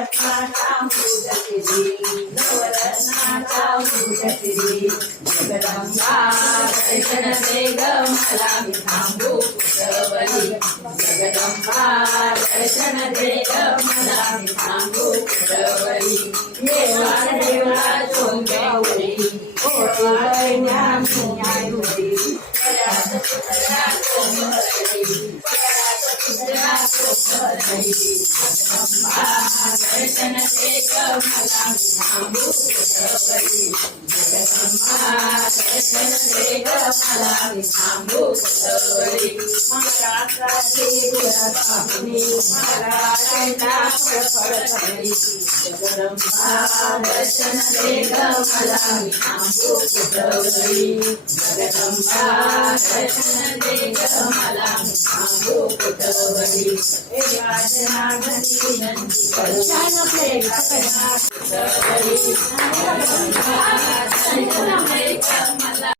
नवरत्नाटाम्बुदसिरि नवरत्नाटाम्बुदसिरि जगदम्बादर्शनसे गमलामिताम्बु कुशवलि जगदम्बादर्शनसे गमलामिताम्बु कुशवलि देवा देवा चोङ्गौरि ओटिवैन्यामिन्यायुरि परासुतरा चोङ्गौरि परासुतरा चोङ्गौरि Jagadamba, Jagadamba, Jagadamba, Jagadamba, Jagadamba, Jagadamba, Jagadamba, Jagadamba, Gauri એ વાસના ગતિ વિનંતી કરો ચાલો પ્રેમ કરના ગૌરી